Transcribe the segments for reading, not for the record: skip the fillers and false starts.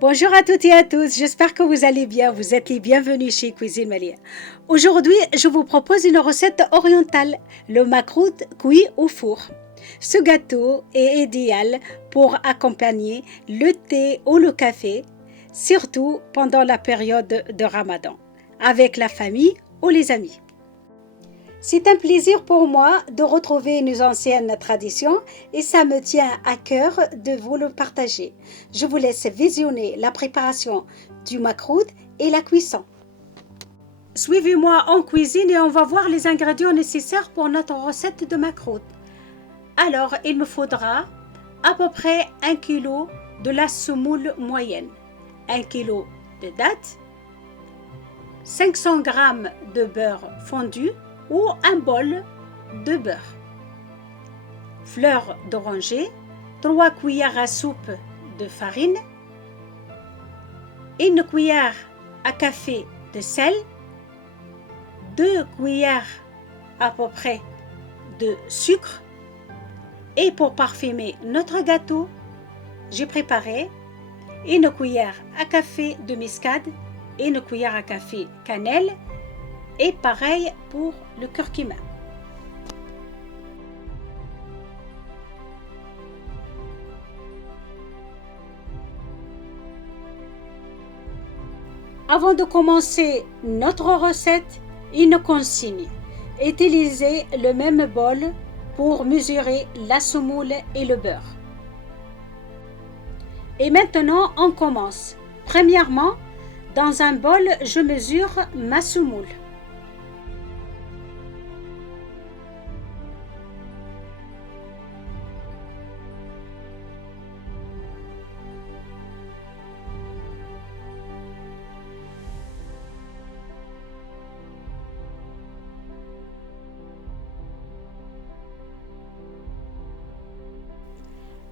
Bonjour à toutes et à tous, j'espère que vous allez bien, vous êtes les bienvenus chez Cuisine Malia. Aujourd'hui, je vous propose une recette orientale, le makrout cuit au four. Ce gâteau est idéal pour accompagner le thé ou le café, surtout pendant la période de Ramadan, avec la famille ou les amis. C'est un plaisir pour moi de retrouver nos anciennes traditions et ça me tient à cœur de vous le partager. Je vous laisse visionner la préparation du makroud et la cuisson. Suivez-moi en cuisine et on va voir les ingrédients nécessaires pour notre recette de makroud. Alors, il me faudra à peu près 1 kg de la semoule moyenne, 1 kg de dattes, 500 g de beurre fondu ou un bol de beurre. Fleurs d'oranger, 3 cuillères à soupe de farine, 1 cuillère à café de sel, 2 cuillères à peu près de sucre. Et pour parfumer notre gâteau, j'ai préparé 1 cuillère à café de muscade, 1 cuillère à café cannelle et pareil pour le curcuma. Avant de commencer notre recette, une consigne. Utilisez le même bol pour mesurer la semoule et le beurre. Et maintenant, on commence. Premièrement, dans un bol, je mesure ma semoule.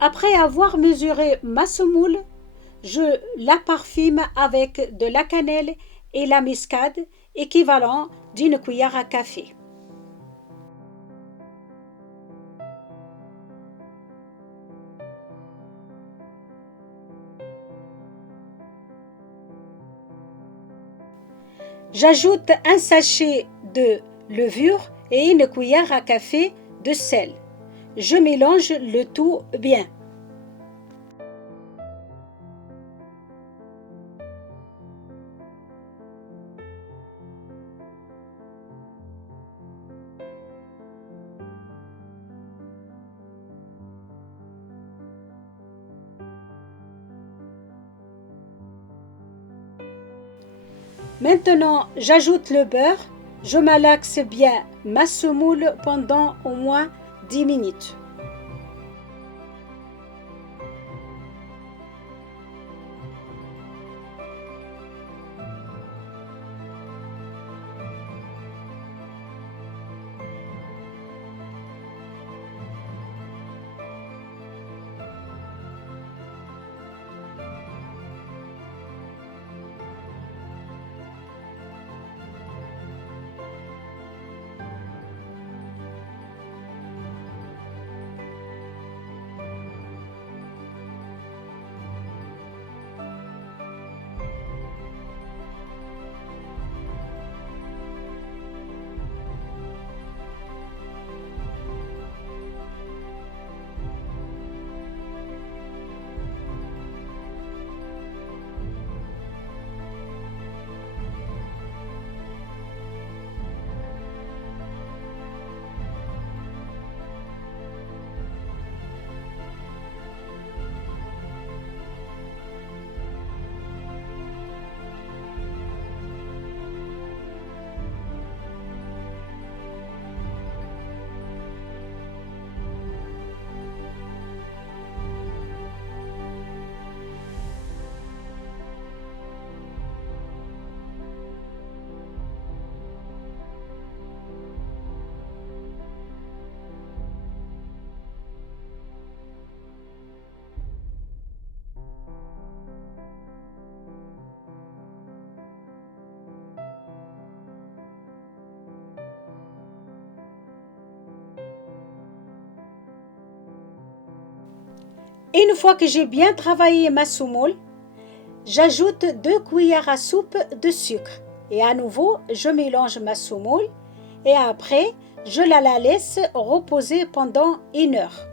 Après avoir mesuré ma semoule, je la parfume avec de la cannelle et la muscade, équivalent d'1 cuillère à café. J'ajoute un sachet de levure et 1 cuillère à café de sel. Je mélange le tout bien. Maintenant, j'ajoute le beurre. Je malaxe bien ma semoule pendant au moins 10 minutes. Une fois que j'ai bien travaillé ma semoule, J'ajoute 2 cuillères à soupe de sucre et à nouveau, je mélange ma semoule et après, je la laisse reposer pendant 1 heure.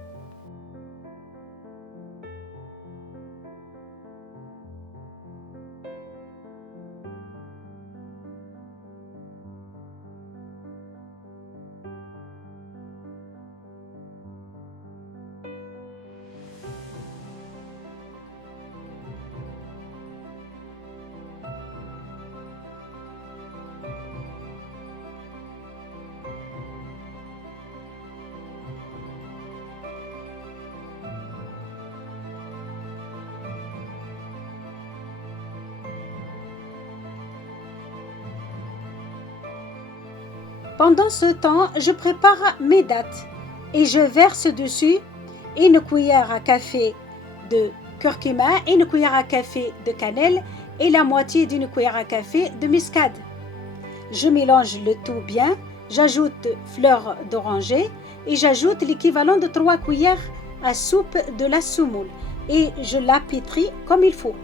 Pendant ce temps, je prépare mes dattes et je verse dessus 1 cuillère à café de curcuma, 1 cuillère à café de cannelle et la moitié d'1 cuillère à café de muscade. Je mélange le tout bien, j'ajoute fleur d'oranger et j'ajoute l'équivalent de 3 cuillères à soupe de la semoule et je la pétris comme il faut.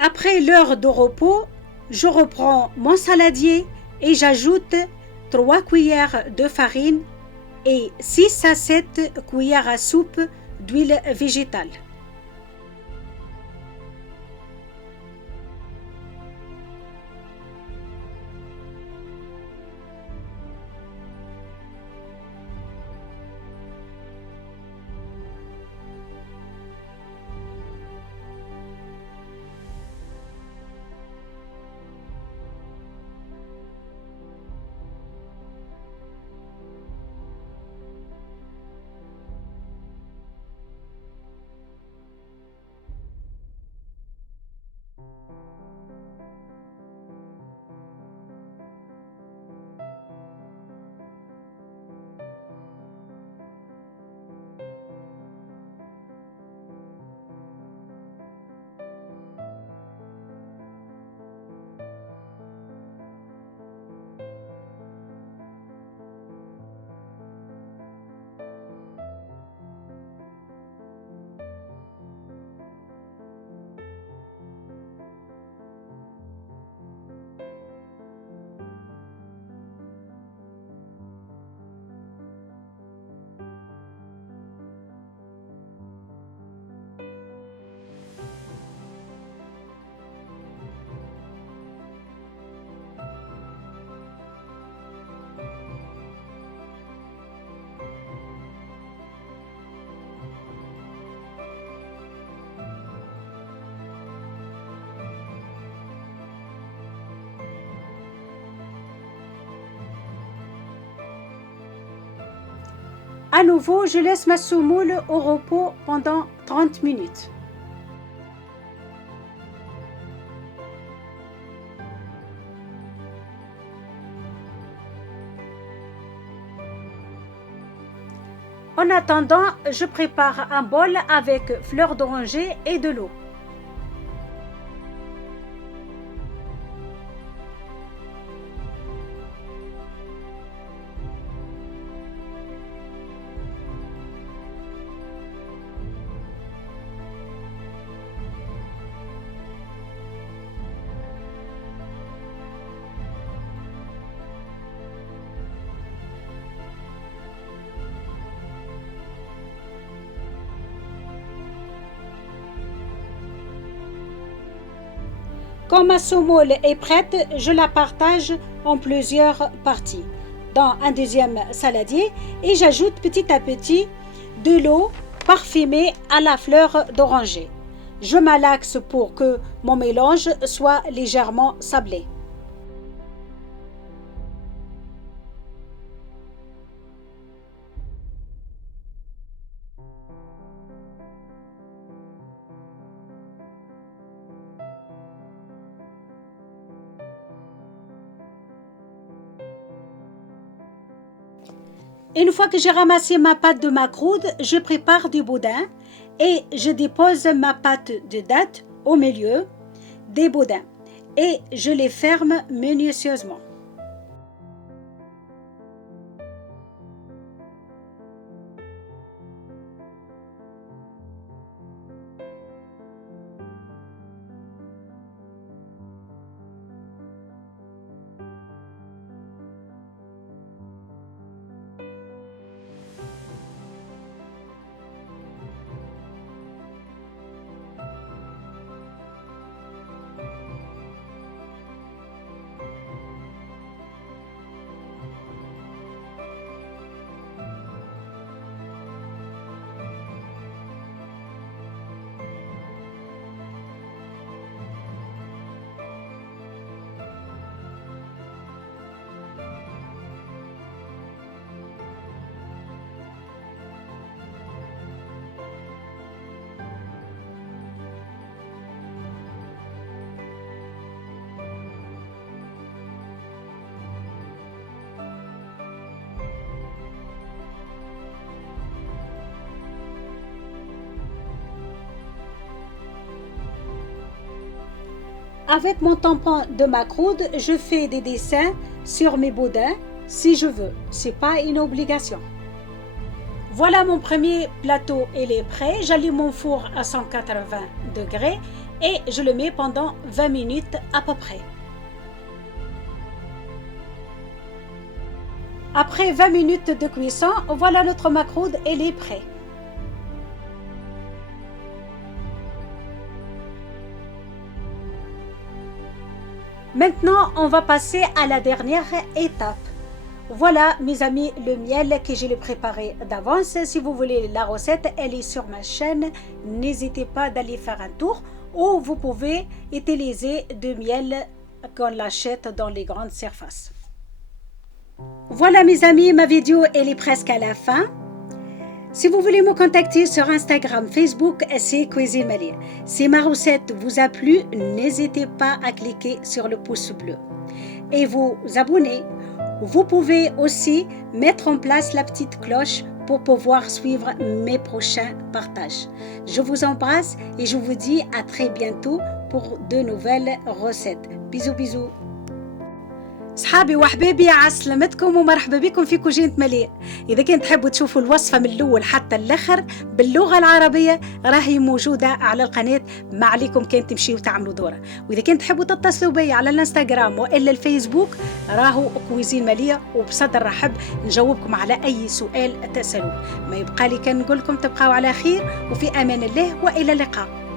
Après l'heure de repos, je reprends mon saladier et j'ajoute 3 cuillères de farine et 6 à 7 cuillères à soupe d'huile végétale. À nouveau, je laisse ma semoule au repos pendant 30 minutes. En attendant, je prépare un bol avec fleurs d'oranger et de l'eau. Quand ma semoule est prête, je la partage en plusieurs parties dans un deuxième saladier et j'ajoute petit à petit de l'eau parfumée à la fleur d'oranger. Je malaxe pour que mon mélange soit légèrement sablé. Une fois que j'ai ramassé ma pâte de macroude, je prépare du boudin et je dépose ma pâte de dattes au milieu des boudins et je les ferme minutieusement. Avec mon tampon de macroude, je fais des dessins sur mes boudins si je veux. C'est pas une obligation. Voilà mon premier plateau, il est prêt. J'allume mon four à 180 degrés et je le mets pendant 20 minutes à peu près. Après 20 minutes de cuisson, voilà notre macroude, il est prêt. Maintenant, on va passer à la dernière étape. Voilà, mes amis, le miel que j'ai préparé d'avance. Si vous voulez la recette, elle est sur ma chaîne. N'hésitez pas d'aller faire un tour ou vous pouvez utiliser du miel qu'on l'achète dans les grandes surfaces. Voilà, mes amis, ma vidéo elle est presque à la fin. Si vous voulez me contacter sur Instagram, Facebook, c'est Cuisine Malia. Si ma recette vous a plu, n'hésitez pas à cliquer sur le pouce bleu et vous abonner. Vous pouvez aussi mettre en place la petite cloche pour pouvoir suivre mes prochains partages. Je vous embrasse et je vous dis à très bientôt pour de nouvelles recettes. Bisous, bisous. صحابي وحبايبي عسلامتكم ومرحبا بكم في كوجينة مليء. إذا كنت تحبوا تشوفوا الوصفة من الأول حتى الآخر باللغة العربية راهي موجودة على القناة، ما عليكم كان تمشيوا وتعملوا دورة. وإذا كنت تحبوا تتصلوا بي على الانستغرام وإلا الفيسبوك راهو كويزين مليء، وبصدر رحب نجاوبكم على أي سؤال تسألوه. ما يبقى لي كان نقول لكم تبقوا على خير وفي أمان الله وإلى اللقاء.